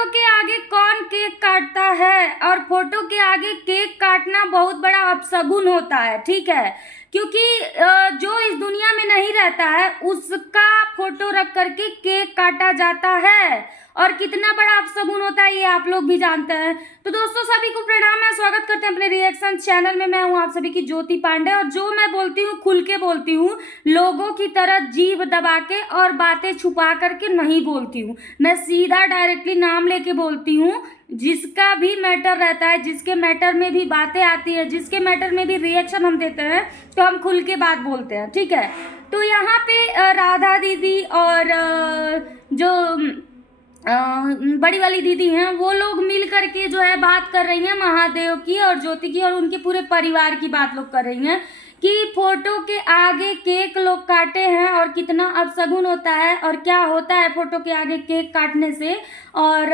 Photo के आगे कौन केक काटता है? और फोटो के आगे केक काटना बहुत बड़ा अपशगुन होता है, ठीक है। क्योंकि जो इस दुनिया में नहीं रहता है उसका फोटो रख करके केक काटा जाता है, और कितना बड़ा अपशगुन होता है ये आप लोग भी जानते हैं। तो दोस्तों सभी को प्रणाम, मैं स्वागत करते हैं अपने रिएक्शन चैनल में। मैं हूं आप सभी की ज्योति पांडे, और जो मैं बोलती हूँ खुल के बोलती हूँ, लोगों की तरह जीभ दबा के और बातें छुपा करके नहीं बोलती हूँ। मैं सीधा डायरेक्टली नाम लेके बोलती हूँ। जिसका भी मैटर रहता है, जिसके मैटर में भी बातें आती है, जिसके मैटर में भी रिएक्शन हम देते हैं, तो हम खुल के बात बोलते हैं, ठीक है। तो यहाँ पे राधा दीदी और जो बड़ी वाली दीदी हैं, वो लोग मिल करके जो है बात कर रही हैं महादेव की और ज्योति की, और उनके पूरे परिवार की बात लोग कर रही हैं कि फोटो के आगे केक लोग काटे हैं और कितना अपशगुन होता है और क्या होता है फोटो के आगे केक काटने से। और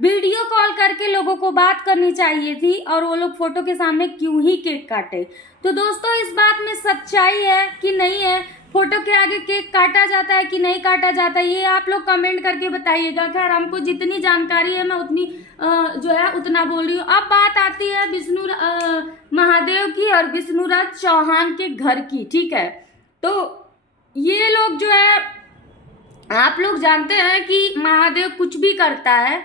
वीडियो कॉल करके लोगों को बात करनी चाहिए थी, और वो लोग फोटो के सामने क्यों ही केक काटे। तो दोस्तों इस बात में सच्चाई है कि नहीं है? फोटो के आगे केक काटा जाता है कि नहीं काटा जाता है, ये आप लोग कमेंट करके बताइएगा। खैर हमको जितनी जानकारी है मैं उतनी जो है उतना बोल रही हूँ। अब बात आती है महादेव की और विष्णुराज चौहान के घर की, ठीक है। तो ये लोग जो है, आप लोग जानते हैं कि महादेव कुछ भी करता है,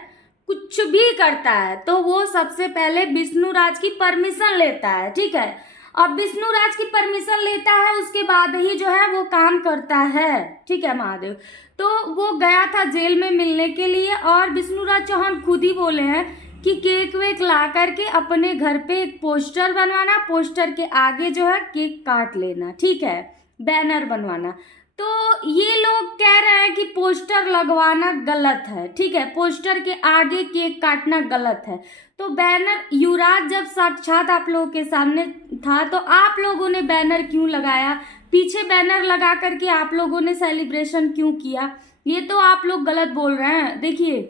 कुछ भी करता है तो वो सबसे पहले विष्णुराज की परमिशन लेता है, ठीक है। अब विष्णुराज की परमिशन लेता है, उसके बाद ही जो है वो काम करता है, ठीक है। महादेव तो वो गया था जेल में मिलने के लिए, और विष्णुराज चौहान खुद ही बोले हैं कि केक वेक ला करके अपने घर पे एक पोस्टर बनवाना, पोस्टर के आगे जो है केक काट लेना, ठीक है, बैनर बनवाना। तो ये लोग कह रहे हैं कि पोस्टर लगवाना गलत है, ठीक है, पोस्टर के आगे केक काटना गलत है। तो बैनर युवराज जब साक्षात आप लोगों के सामने था, तो आप लोगों ने बैनर क्यों लगाया? पीछे बैनर लगा करके आप लोगों ने सेलिब्रेशन क्यों किया? ये तो आप लोग गलत बोल रहे हैं। देखिए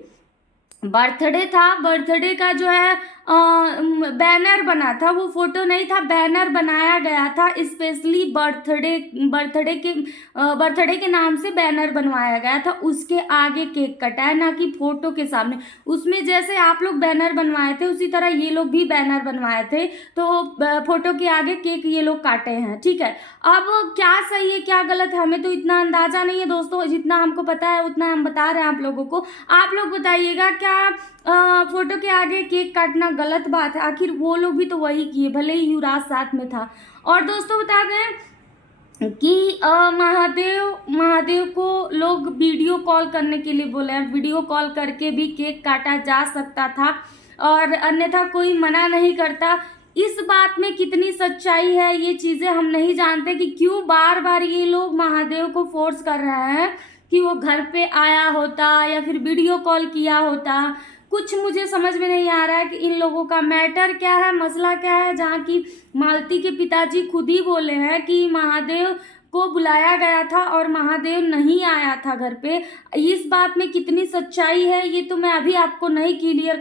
बर्थडे था, बर्थडे का जो है बैनर बना था, वो फोटो नहीं था, बैनर बनाया गया था स्पेशली बर्थडे के नाम से बैनर बनवाया गया था। उसके आगे केक कटा है, ना कि फोटो के सामने। उसमें जैसे आप लोग बैनर बनवाए थे उसी तरह ये लोग भी बैनर बनवाए थे, तो फोटो के आगे केक ये लोग काटे हैं, ठीक है। अब क्या सही है क्या गलत है हमें तो इतना अंदाजा नहीं है दोस्तों, जितना हमको पता है उतना हम बता रहे हैं आप लोगों को। आप लोग बताइएगा क्या फोटो के आगे केक काटना गलत बात है? आखिर वो लोग भी तो वही किए, भले ही युवराज साथ में था। और दोस्तों बता दें कि महादेव को लोग वीडियो कॉल करने के लिए बोले हैं, वीडियो कॉल करके भी केक काटा जा सकता था, और अन्यथा कोई मना नहीं करता। इस बात में कितनी सच्चाई है ये चीज़ें हम नहीं जानते कि क्यों बार बार ये लोग महादेव को फोर्स कर रहे हैं कि वो घर पे आया होता या फिर वीडियो कॉल किया होता। कुछ मुझे समझ में नहीं आ रहा है कि इन लोगों का मैटर क्या है, मसला क्या है, जहाँ की मालती के पिताजी खुद ही बोले हैं कि महादेव को बुलाया गया था और महादेव नहीं आया था घर पे। इस बात में कितनी सच्चाई है ये तो मैं अभी आपको नहीं क्लियर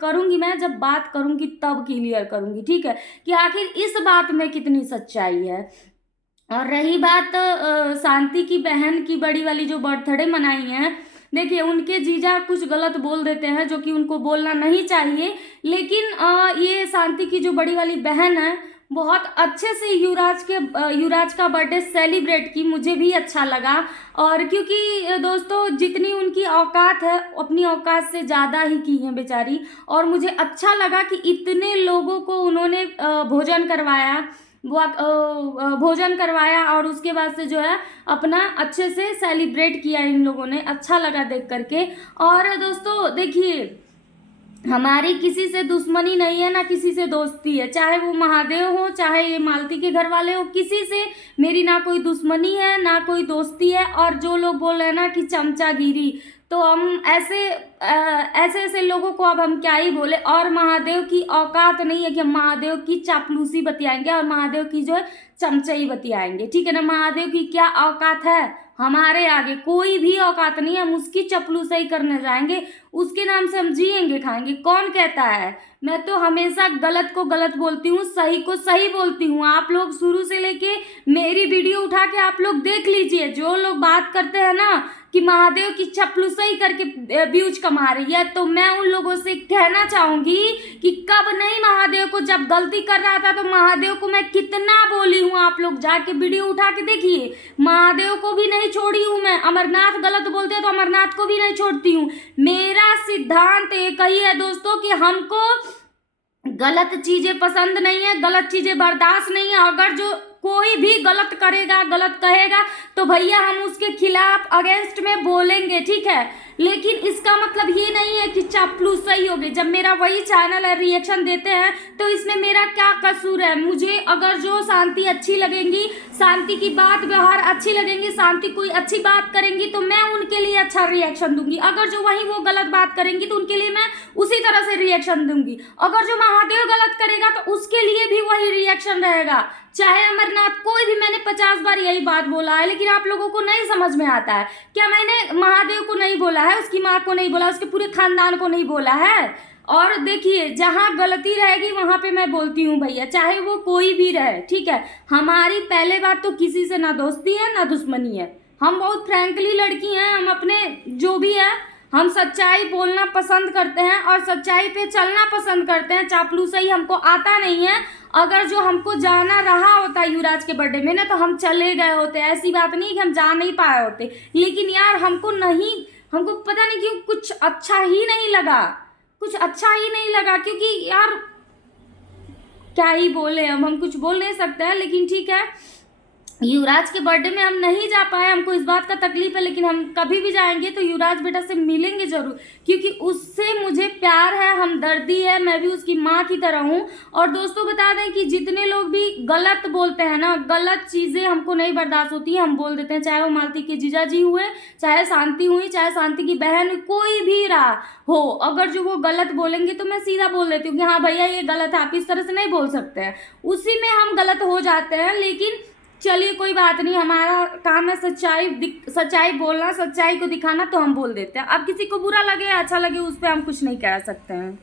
करूंगी मैं जब बात करूंगी तब क्लियर करूंगी, ठीक है, कि आखिर इस बात में कितनी सच्चाई है। और रही बात शांति की बहन की, बड़ी वाली जो बर्थडे मनाई है, देखिए उनके जीजा कुछ गलत बोल देते हैं जो कि उनको बोलना नहीं चाहिए, लेकिन ये शांति की जो बड़ी वाली बहन है बहुत अच्छे से युवराज का बर्थडे सेलिब्रेट की, मुझे भी अच्छा लगा। और क्योंकि दोस्तों जितनी उनकी औकात है अपनी औकात से ज़्यादा ही की है बेचारी, और मुझे अच्छा लगा कि इतने लोगों को उन्होंने भोजन करवाया और उसके बाद से जो है अपना अच्छे से सेलिब्रेट किया इन लोगों ने, अच्छा लगा देख करके। और दोस्तों देखिए हमारी किसी से दुश्मनी नहीं है ना किसी से दोस्ती है, चाहे वो महादेव हो चाहे ये मालती के घर वाले हो, किसी से मेरी ना कोई दुश्मनी है ना कोई दोस्ती है। और जो लोग बोल रहे हैं ना कि चमचागिरी, तो हम ऐसे लोगों को अब हम क्या ही बोले। और महादेव की औकात नहीं है कि हम महादेव की चापलूसी बतियाएंगे और महादेव की जो है चमचई बतियाएंगे, ठीक है ना। महादेव की क्या औकात है, हमारे आगे कोई भी औकात नहीं है। हम उसकी चपलूसई करने जाएंगे, उसके नाम से हम जिएंगे खाएंगे। कौन कहता है? मैं तो हमेशा गलत को गलत बोलती हूँ, सही को सही बोलती हूँ। आप लोग शुरू से लेके मेरी वीडियो उठा के आप लोग देख लीजिए, जो लोग बात करते हैं ना कि महादेव की चपलूसई करके व्यूज कमा रही है, तो मैं उन लोगों से कहना चाहूंगी कि कब नहीं महादेव को, जब गलती कर रहा था तो महादेव को मैं कितना बोली हूँ। आप लोग जाके वीडियो उठा के देखिए, महादेव को भी नहीं छोड़ी हूँ मैं। अमरनाथ गलत बोलते हैं तो अमरनाथ को भी नहीं छोड़ती हूँ। मेरा सिद्धांत एक ही है दोस्तों कि हमको गलत चीजें पसंद नहीं है, गलत चीजें बर्दाश्त नहीं है। अगर जो कोई भी गलत करेगा, गलत कहेगा, तो भैया हम उसके खिलाफ अगेंस्ट में बोलेंगे, ठीक है। लेकिन इसका मतलब ये नहीं है कि चापलूसई होगी। जब मेरा वही चैनल है, रिएक्शन देते हैं, तो इसमें मेरा क्या कसूर है? मुझे अगर जो शांति अच्छी लगेंगी, शांति की बात व्यवहार अच्छी लगेंगी, शांति कोई अच्छी बात करेंगी, तो मैं उनके लिए अच्छा रिएक्शन दूंगी। अगर जो वही वो गलत बात करेंगी तो उनके लिए मैं उसी तरह से रिएक्शन दूंगी। अगर जो महादेव गलत करेगा तो उसके लिए भी वही रिएक्शन रहेगा, चाहे अमरनाथ, कोई भी। मैंने 50 बार यही बात बोला है, लेकिन आप लोगों को नहीं समझ में आता है। क्या मैंने महादेव को नहीं बोला है, उसकी माँ को नहीं बोला, उसके पूरे खानदान को नहीं बोला है? और देखिए, जहाँ गलती रहेगी वहां पे मैं बोलती हूँ भैया, चाहे वो कोई भी रहे, ठीक है। हमारी पहले बात तो किसी से ना दोस्ती है ना दुश्मनी है। हम बहुत फ्रैंकली लड़की हैं। हम अपने जो भी है, हम सच्चाई बोलना पसंद करते हैं और सच्चाई पे चलना पसंद करते हैं। चापलूसई हमको आता नहीं है। अगर जो हमको जाना रहा होता युवराज के बर्थडे में ना, तो हम चले गए होते। ऐसी बात नहीं कि हम जा नहीं पाए होते, लेकिन यार हमको पता नहीं क्यों कुछ अच्छा ही नहीं लगा, कुछ अच्छा ही नहीं लगा। क्योंकि यार क्या ही बोले, अब हम कुछ बोल नहीं सकते हैं। लेकिन ठीक है, युवराज के बर्थडे में हम नहीं जा पाए, हमको इस बात का तकलीफ है। लेकिन हम कभी भी जाएंगे तो युवराज बेटा से मिलेंगे जरूर, क्योंकि उससे मुझे प्यार है, हमदर्दी है। मैं भी उसकी माँ की तरह हूँ। और दोस्तों बता दें कि जितने लोग भी गलत बोलते हैं ना, गलत चीज़ें हमको नहीं बर्दाश्त होती, हम बोल देते हैं। चाहे वो मालती के जीजा जी हुए, चाहे शांति हुई, चाहे शांति की बहन हुई, कोई भी रहा हो, अगर जो वो गलत बोलेंगे तो मैं सीधा बोल देती हूँ कि हाँ भैया ये गलत है, आप इस तरह से नहीं बोल सकते हैं। उसी में हम गलत हो जाते हैं। लेकिन चलिए कोई बात नहीं, हमारा काम है सच्चाई बोलना, सच्चाई को दिखाना, तो हम बोल देते हैं। अब किसी को बुरा लगे अच्छा लगे, उस पर हम कुछ नहीं कह सकते हैं।